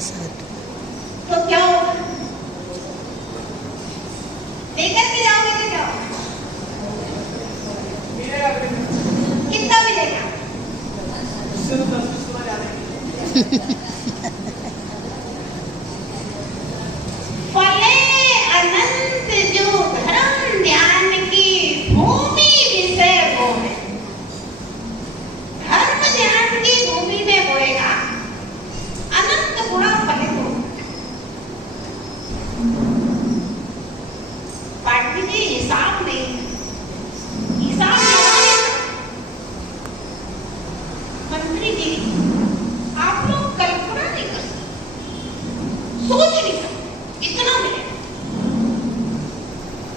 प्रसाद। तो क्या होगा? लेकर के जाओगे तो क्या होगा? कितना मिलेगा? फले अनंत जो धर्म ध्यान की भूमि विषय वो है। धर्म ध्यान की भूमि में बोएगा अनंत गुणा फलित होगा। पार्टी जी हिसाब नहीं, हिसाब लगाने मंत्री जी आप लोग कल्पना नहीं कर सकते, सोच नहीं सकते इतना मिलेगा।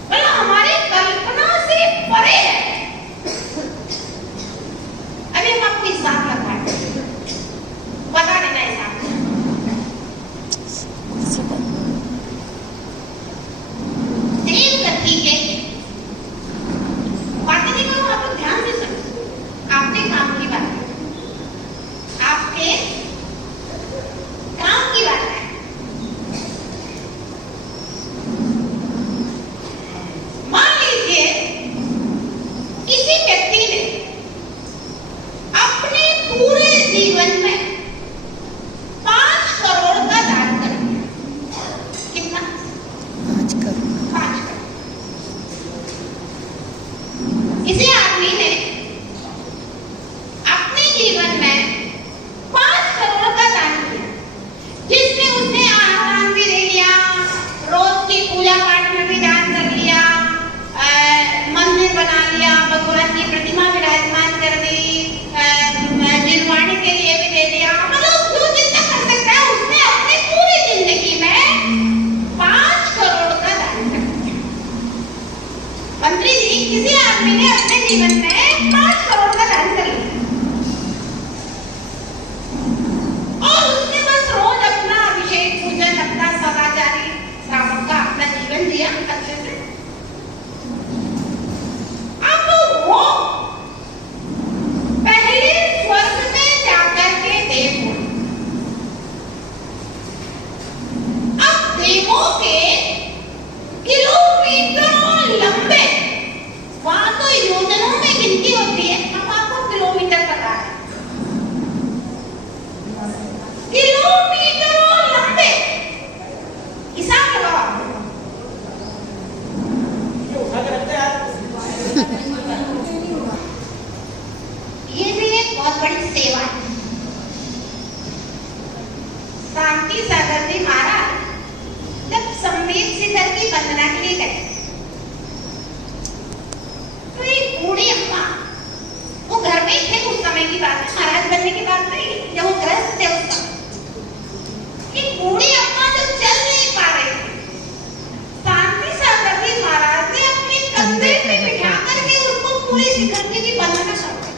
मतलब हमारी कल्पना से परे है। अभी हम आपको हिसाब लगाए बता देना हिसाब देव गति के बातें नहीं करो, आप लोग ध्यान से सुनो। आपके काम की बात है, आपके काम की बात है। मान लीजिए किसी व्यक्ति ने अपने पूरे जीवन में 5 करोड़ का दान कर दिया। कितना? 5 करोड़। 5 करोड़। किसी आदमी ने अपने जीवन में 5 करोड़ का दान किया, जिसमें उसने आहार दान भी दे दिया, रोज की पूजा पाठ में भी दान कर लिया, मंदिर बना लिया, भगवान की प्रतिमा विराजमान कर दी, निर्माण के लिए भी दे दिया। मतलब जो जितना कर सकता है उसने अपनी पूरी जिंदगी में 5 करोड़ का दान कर दिया। मंत्री जी किसी आदमी ने अपने जीवन में 5 करोड़ का दान कर लिया और उसने बस रोज अपना अभिषेक पूजन, अपना सदाचारी श्रावक का अपना जीवन जिया अच्छे से। अब वो पहले स्वर्ग में जाकर के देव हुए। अब देवों के किलोमीटरों लंबे, वहां तो योजनाओं में गिनती होती है, हम आपको किलोमीटर बता रहे हैं। किलोमीटरों लंबे हिसाब लगाओ आप। ये भी एक बहुत बड़ी सेवा है। शांति सागर जी महाराज जब संवेद शिखर की वंदना के लिए गए तो एक बूढ़ी अम्मा, वो घर में ही थे उस समय की बात है, महाराज बनने की बात नहीं, जब वो गृहस्थ थे उस समय। एक बूढ़ी अम्मा जो चल नहीं पा रही थी, शांति सागर जी महाराज ने अपने कंधे पे बिठा करके उसको पूरी शिखर की वंदना करवाई।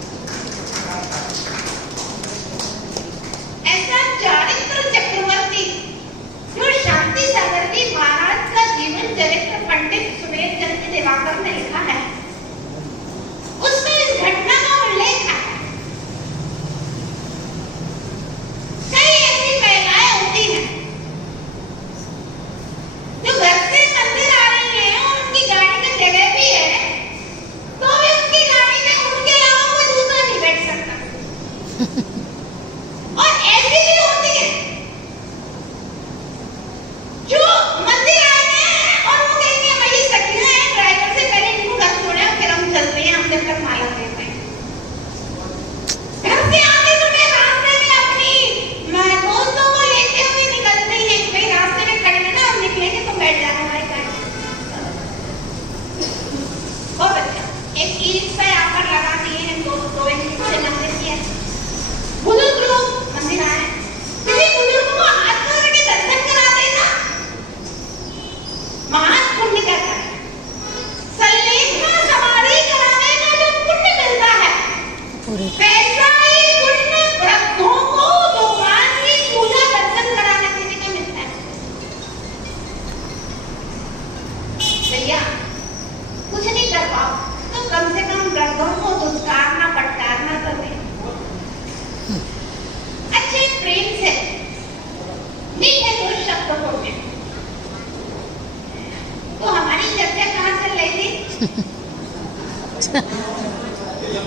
ऐसा चारित्र चक्रवर्ती जो शांति सागर जी महाराज का जीवन चरित्र पंडित सुमेध चंद्र दिवाकर ने लिखा है, उसमें इस घटना का उल्लेख है। कई ऐसी महिलाएं होती हैं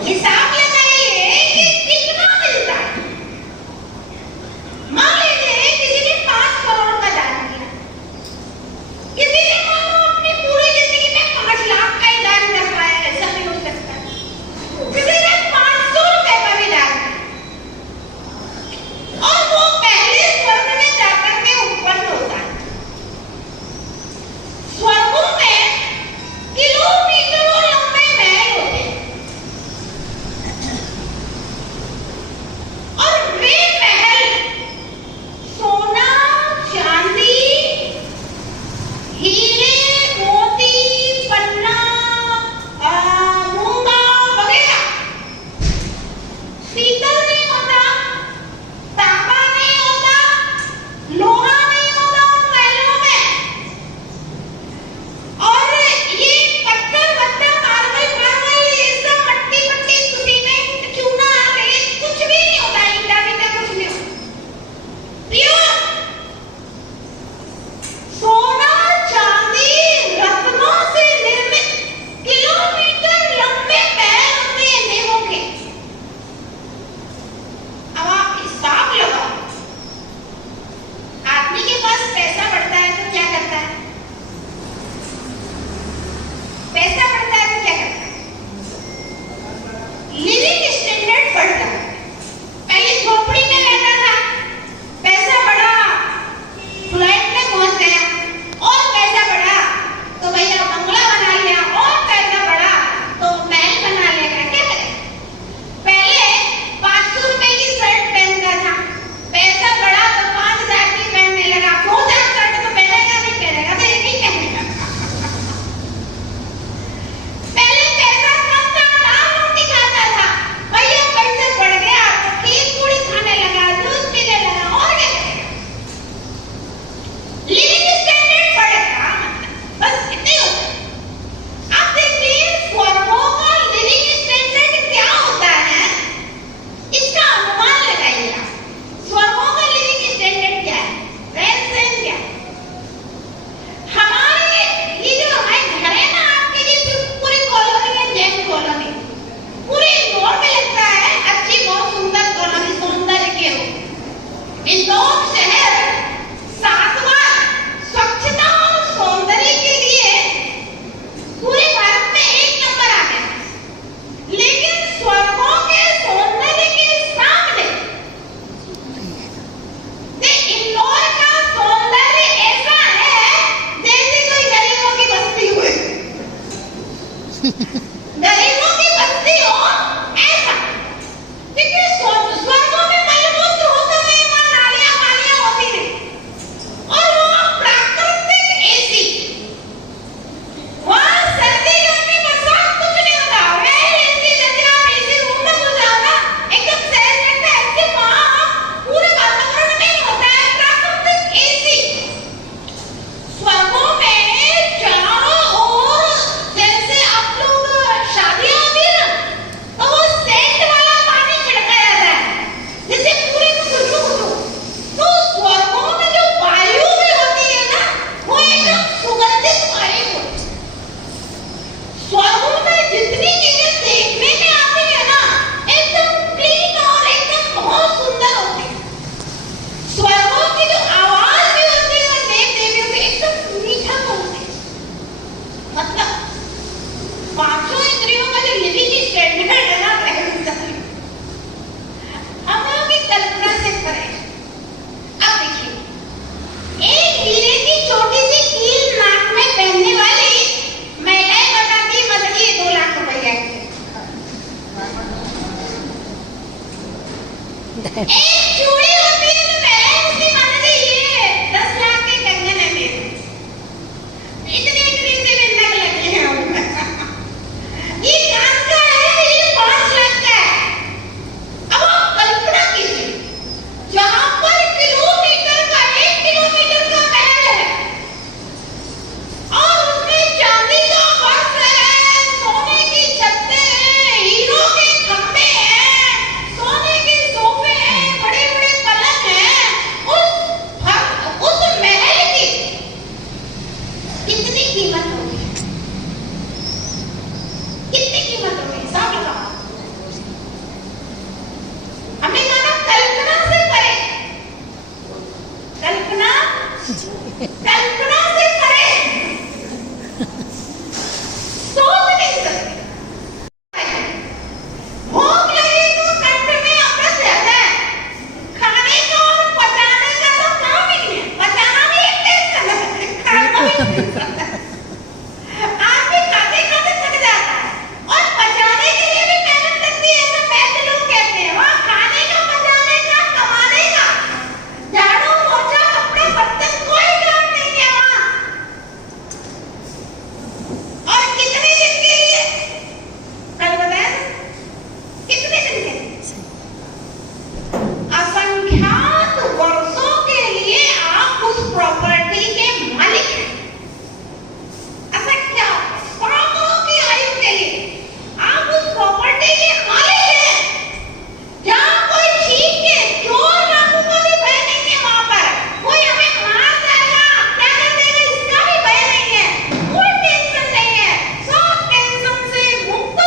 हिसाब लगाइए कि कितना मिलता है। मान लीजिए किसी ने 5 करोड़ का दान किया, किसी ने मानो अपनी पूरी जिंदगी में 5 लाख का ही दान कर पाया, ऐसा भी हो सकता है। किसी ने 500 रुपए का भी दान किया और वो पहले स्वर्ग में जाकर के उत्पन्न होता है। स्वर्गों में किलोमीटरों लंबे महल होते हैं और वे महल सोना, चांदी, हीरे, मोती, पन्ना, मूंगा वगैरह, पीतल नहीं होता, तांबा नहीं होता, लोहा नहीं होता उन महलों में। और ये पत्थर मार्बल ये सब मट्टी सीमेंट, चूना, रेत कुछ भी नहीं होता, ईटा कुछ नहीं होता। प्योर सोना, चांदी, रत्नों से निर्मित किलोमीटर लंबे महल होते हैं देवों के। अब आप हिसाब लगाओ, आदमी के पास पैसा बढ़ता है तो क्या करता है? पैसा बढ़ता है तो क्या करता है? लिविंग स्टैंडर्ड बढ़ता है। पहले झोपड़ी में रहता था, पैसा बढ़ा, फ्लैट में पहुंच गया, और पैसा बढ़ा तो भैया बंगला बना लिया, और पैसा बढ़ा तो महल बना लेगा। क्या करें? पहले 500 रुपए की शर्ट पहनता था, पैसा बढ़ा तो 5000 की पहनने लगा, 2000 शर्ट तो पहनेगा नहीं, पहनेगा तो एक ही पहनेगा। पहले पैसा कम था, दाल रोटी खाता था, भैया पैसा बढ़ गया तो खीर पूरी खाने लगा, दूध पीने लगा, और क्या करेगा? लिविंग स्टैंडर्ड बढ़ेगा, बस इतने होता है। आप देखिए स्वर्गों का लिविंग स्टैंडर्ड क्या होता है, इसका अनुमान लगाइए आप। स्वर्गों का लिविंग स्टैंडर्ड क्या है, रहन सहन क्या है? हमारे ये जो है घर है ना आपकी, ये पूरी कॉलोनी है, जैन कॉलोनी, पूरे इंदौर में लगता है अच्छी बहुत सुंदर कॉलोनी, सौंदर्य के हो। इंदौर शहर 7वां स्वच्छता और सौंदर्य के लिए पूरे भारत में 1 नंबर आ गया। लेकिन स्वर्गों के सौंदर्य के सामने इंदौर का सौंदर्य ऐसा है जैसे कोई गरीबों की बस्ती हुई। गरीबों की बस्ती हो ऐसा, क्योंकि स्वर्गों में मलमूत्र होता नहीं, वहाँ नालियां वालियां होती नहीं, और वहाँ प्राकृतिक एसी, वहाँ सर्दी गर्मी बरसात कुछ नहीं होता, वेल एसी जैसे आप एसी रूम में घुस जाओ ना, एकदम सहज लगता है। ऐसे वहाँ पूरे वातावरण में ही होता है प्राकृतिक एसी। स्वर्गों में चारों ओर जैसे आप लोग शादियां होती है ना, तो वो सेंट वाला पानी छिड़काया जाता है, जैसे पूरे में खुशबू। तो स्वर्गों में जो वायु भी होती है ना, वो एकदम सुगंधित वायु होती है। स्वर्गों में जितनी चीजें देखने में आती है ना, एकदम क्लीन और एकदम बहुत सुंदर होती है। स्वर्गों की जो आवाज भी होती है और देव देवियों की एकदम मीठा बोलते हैं। मतलब 5 इंद्रियों का जो लिविंग स्टैंडर्ड है ना, हम लोग की कल्पना से करें। अब देखिए, एक हीरे की छोटी सी कील नाक में पहनने वाली महिलाएं बताती मतलब ये 2 लाख रुपए की। एक चूड़ी होती है तो महिलाएं उसकी मानती ये 10 लाख के कंगन है मेरे, इतने इतने से बिंदक लगे हैं उनका। ये कान का है, ये 5 लाख का है। अब आप कल्पना कीजिए, जहां पर किलोमीटर का 1 किलोमीटर का महल है और उसमें चांदी का फर्श है, सोने की छतें हैं, हीरों के खंभे हैं, सोने के सोफे हैं, बड़े बड़े पलंग कल्पना से परे, सोच नहीं सकते। भूख लगी तो कंठ में अमृत रहता है, खाने का और पचाने का तो काम ही नहीं है। पचाना भी एक टेंशन है, खाना भी टेंशन है। आदमी खाते खाते थक जाता है और पचाने के लिए भी मेहनत लगती है। ऐसे पैसे लोग कहते हैं वहाँ खाने का, पचाने का, कमाने का, झाड़ू पोछा कपड़े बर्तन कोई काम नहीं है वहाँ। और कितने दिन के लिए, कल बताया ना, कितने दिन के लिए? असंख्यात वर्षों के लिए आप उस प्रॉपर्टी के मालिक हैं। असंख्यात सालों की आयु के लिए आप उस प्रॉपर्टी के मालिक हैं। जहाँ कोई छीन के चोर डाकू का भी भय नहीं है, वहाँ पर कोई हमें मार जाएगा, क्या कर देगा, इसका भी भय नहीं है। कोई टेंशन नहीं है, सब टेंशन से मुक्त।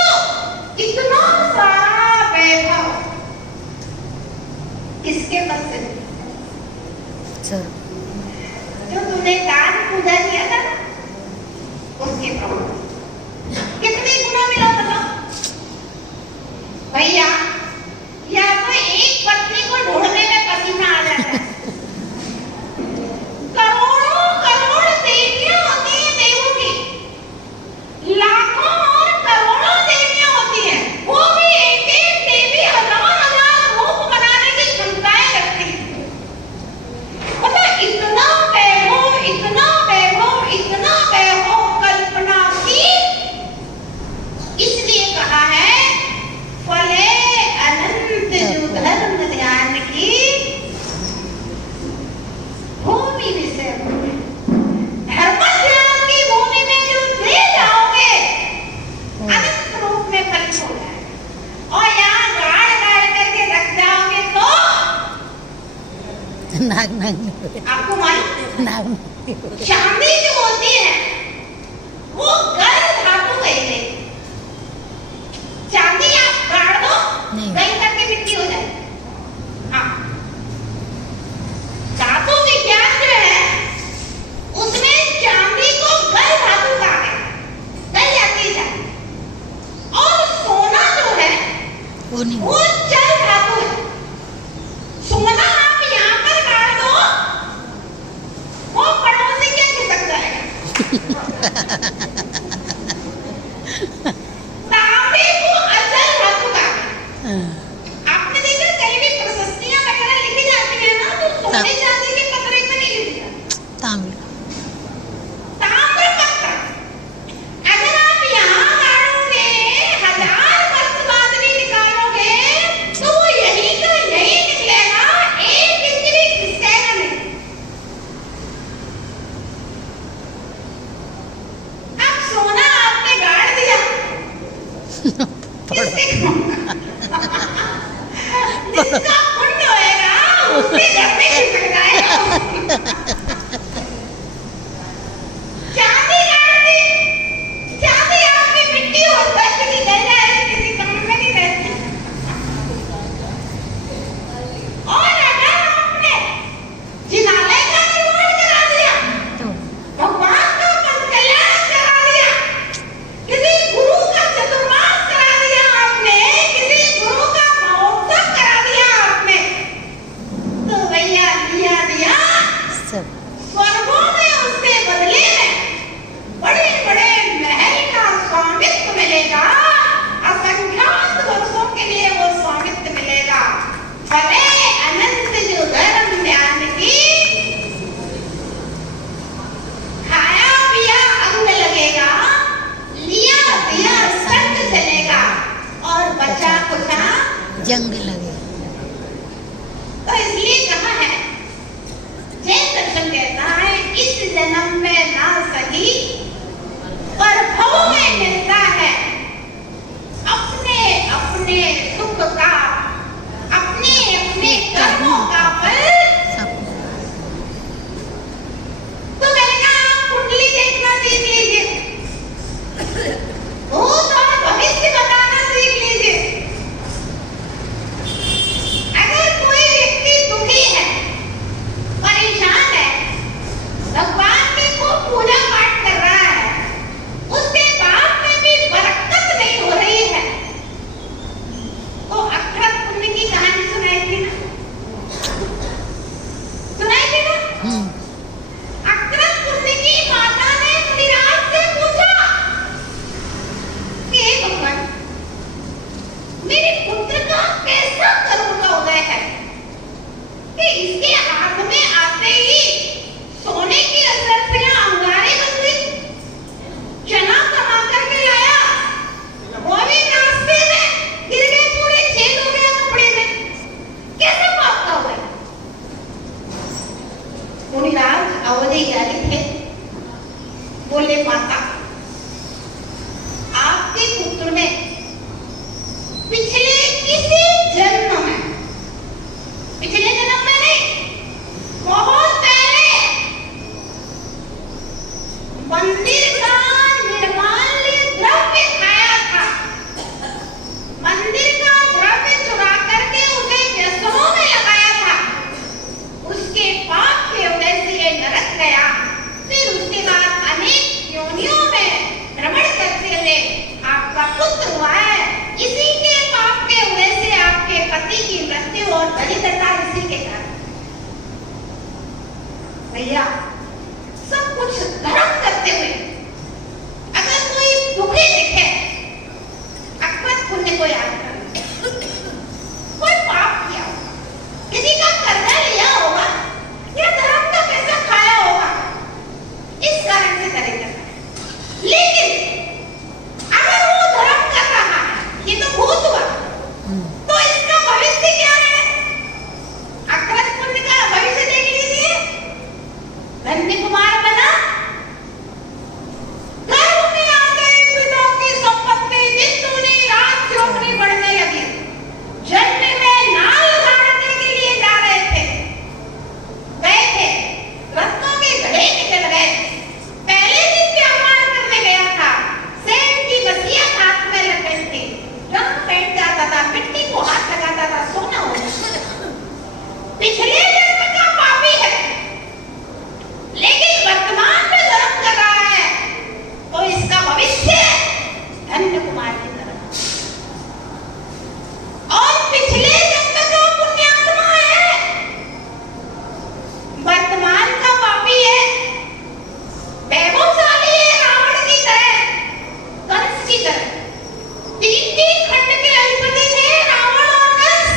इतना सारा वैभव किसके पास है? अच्छा, जो तूने दान पूजा किया था ना, उसके प्रभु कितने गुना मिला बताओ भैया। या तो एक पत्नी को ढूंढने में पसीना आ जाता है। करोड़ों करोड़ देवियां होती हैं देवों की, लाखों और करोड़ों देवियां होती हैं, वो भी एक एक देवी हजार हजार रूप बनाने की क्षमताएं रखती है। मतलब इतना वैभव, इतना वैभव, इतना वैभव कल्पना की। इसलिए कहा है फले अनंत जो धर्म ध्यान की भूमि विषय। धर्म ध्यान की भूमि में जो दे जाओगे अनंत रूप में फलित हो जाएगा। और यहाँ गाड़ गाड़ करके रख जाओगे तो नाग नाग आपको मालूम नाग चांदी जो होती है वो गर्म धातु गई है। चांदी आप गाड़ दो, नहीं। गई करके मिट्टी हो जाए। हाँ, धातु विज्ञान जो है उसमें चांदी को गर्म धातु कहा गया, गल जाती है। और सोना जो है वो नहीं वो जल धातु है। सोना आप यहाँ पर गाड़ दो, वो पड़ोसी के खिसक जाएगा। तांबे को अचल धातु कहा गया। आपने देखा कहीं भी प्रशस्तियां वगैरह लिखी जाती है ना, तो सोने चांदी के पत्थर पे नहीं लिखी जाती, तांबे ताम्र पत्थर। अगर आप यहाँ गाड़ोगे, हजार वर्ष बाद भी निकालोगे, तो वो यहीं का यहीं निकलेगा, एक इंच भी खिसकेगा नहीं। अब सोना आपने गाड़ दिया, किसके जिसका पुण्य होएगा उसके घर में खिसक जाएगा। इसके हाथ में आते ही सोने की असरफियां अंगारे बन गई। चना कमा करके लाया, वो भी रास्ते में गिर गए, पूरे छेद हो गया कपड़े में। कैसे पाप का हुआ? मुनिराज अवधि ज्ञानी थे, बोले माता आपके पुत्र ने पिछले किसी जन्म में, पिछले जन्म में नहीं, बहुत पहले मंदिर का निर्माल्य द्रव्य खाया था। मंदिर का द्रव्य चुरा करके उसे व्यसनों में लगाया था। उसके पाप के वजह से ये नरक गया। फिर उसके बाद अनेक योनियों में भ्रमण करते हुए आपका पुत्र हुआ है। इसी के पाप के वजह से आपके पति की मृत्यु और दरिद्रता इसी के कारण। भैया सब कुछ धर्म करते हुए अगर कोई दुखी दिखे, अकृत पुण्य को याद कर, कोई पाप किया होगा, किसी का कर्जा लिया होगा या धर्म का पैसा खाया होगा, इस कारण से करेगा। लेकिन अगर वो धर्म कर रहा है, ये तो भूत हुआ, तो इसका भविष्य क्या है? अकृत पुण्य का भविष्य देख लीजिए। धन्य कुमार बना, गर्भ में आते पिता की संपत्ति दिन दूनी रात चौगुनी बढ़ने लगी। जन्म में नाल गाड़ने के लिए जा रहे थे, गए थे, रत्नों के घड़े निकल गए। पहले दिन व्यापार करने गया था, सेब की बसिया हाथ में लग गई थी, रंग बैठ जाता था, मिट्टी को हाथ लगाता था, सोना हो जाता। पिछले जन्म का पापी है, लेकिन वर्तमान में धर्म कर रहा है, तो इसका भविष्य धन्य कुमार की तरह। और पिछले जन्म का पुण्यात्मा है, वर्तमान का पापी है, वैभवशाली है, रावण की तरह, कंस की तरह। 3 खंड के अधिपति थे रावण और कंस।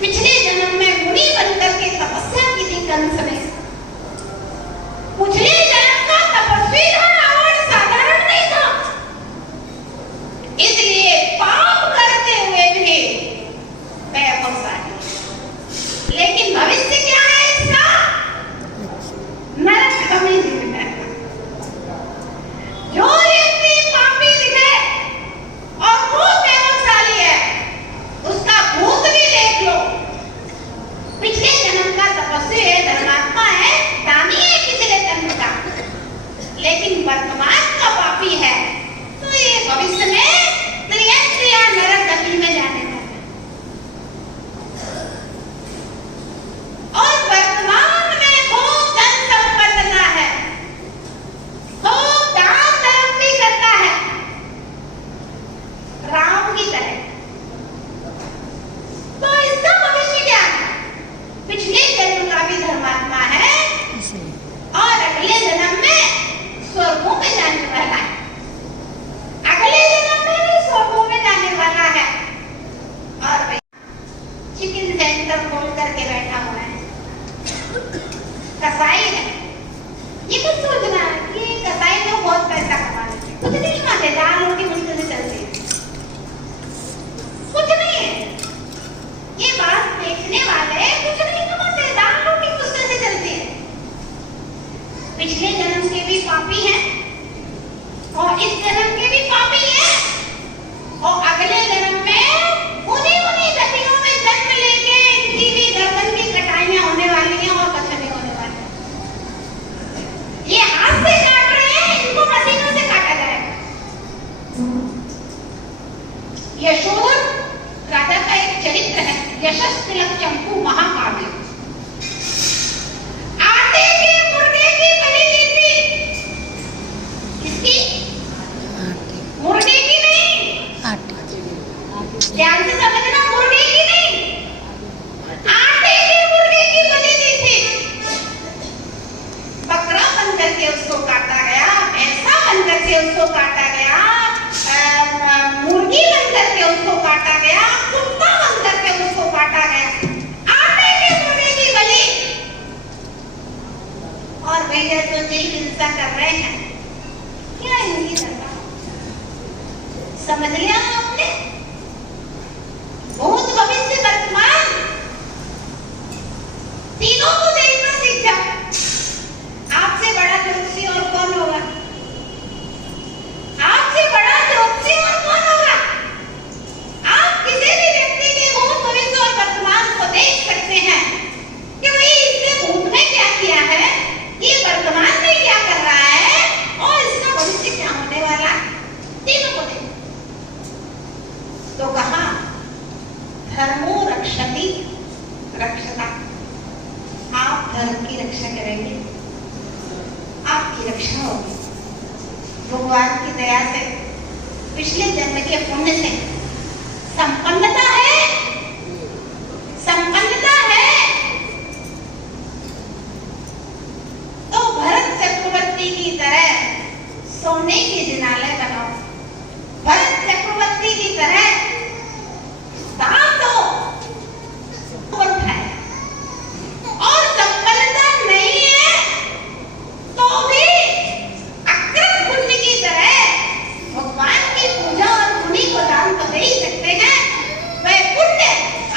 पिछले जन्म में मुनि बनकर के तपस्या की थी कंस ने। पिछले जन्म का तपस्वी था रावण, साधारण नहीं था। इसलिए पाप करते हुए भी वैभवशाली। लेकिन भविष्य क्या है इसका? नरक में जीना। जो व्यक्ति पापी दिखे और वो वैभवशाली है, उसका भूत भी देख लो। पिछले जन्म का तपस्वी है, धर्मात्मा है, दानी है पिछले जन्म का, लेकिन वर्तमान का पापी है, तो ये भविष्य में त्रियंत्र या नरक गति में जाने वाला है। और वर्तमान में खूब धन संपन्नता है, खूब दान धर्म भी करता है, राम की तरह। तो इसका भविष्य क्या है? पिछले जन्म का भी धर्मात्मा है और अगले जन्म में स्वर्गों में जाने वाला है। अगले जन्म में भी स्वर्गों में जाने वाला है। और चिकन सेंटर खोल करके बैठा हुआ है, कसाई है। ये कुछ सोचना है कि कसाई लोग बहुत पैसा कमा लेते हैं, कुछ नहीं कमाते, दाल रोटी मुश्किल से चलती है, कुछ नहीं है। ये बात देखने वाले कुछ नहीं कमाते, दाल रोटी मुश्किल से चलती है। पिछले जन्म के भी पापी हैं और इस जन्म के भी पापी हैं, और अगले जन्म में उन्हीं गतियों में जन्म लेके इनकी भी गर्दन की कटाइयां होने वाली हैं और कुछ नहीं होने वाले। ये हाथ से काट रहे हैं, इनको मशीनों से काटा जाएगा। यशोधर राजा का एक चरित्र है, यशस तिलक चंपू महाकाव्य। आटे के मुर्गे की बलि दी थी। किसकी? मुर्गे जीव हिंसा कर रहे हैं, क्या इनकी दशा? समझ लिया आपने? भूत भविष्य वर्तमान तीनों को देखना सीख जाओ। आपसे बड़ा ज्योतिषी और कौन होगा? आपसे बड़ा ज्योतिषी और कौन होगा? आप किसी भी व्यक्ति के भूत भविष्य और वर्तमान को देख सकते हैं कि भाई इसने भूत में क्या किया है, ये वर्तमान में क्या कर रहा है और इसका भविष्य क्या होने वाला है। तीनों को देख। तो कहा धर्मो रक्षति रक्षता। आप धर्म की रक्षा करेंगे, आपकी रक्षा होगी। भगवान की दया से, पिछले जन्म के पुण्य से संपन्नता है, संपन्नता है। तो भरत चक्रवर्ती की तरह सोने के जिनालय बनाओ, भरत चक्रवर्ती की तरह सातों उठाए। और संपन्नता नहीं है तो भी अकृत पुण्य की तरह भगवान की पूजा और पुण्य को दान तो दे ही सकते हैं। वह पुण्य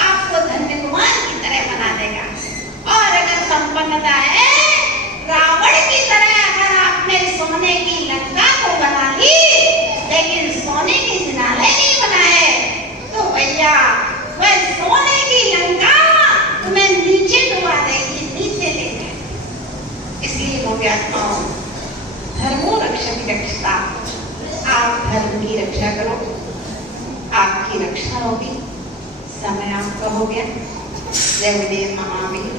आपको धन्य कुमार की तरह बना देगा। और अगर संपन्नता है रावण की तरह, अगर आपने सोने की लंका को बना ली लेकिन सोने के जिनालय नहीं बनाए, तो भैया वह सोने की लंका तुम्हें नीचे डुबा देगी, नीचे ले जाएगी। इसलिए भव्यात्माओं, धर्मो रक्षति रक्षता। आप धर्म की रक्षा करो, आपकी रक्षा होगी। समय आपका हो गया। जय गुरुदेव महावीर।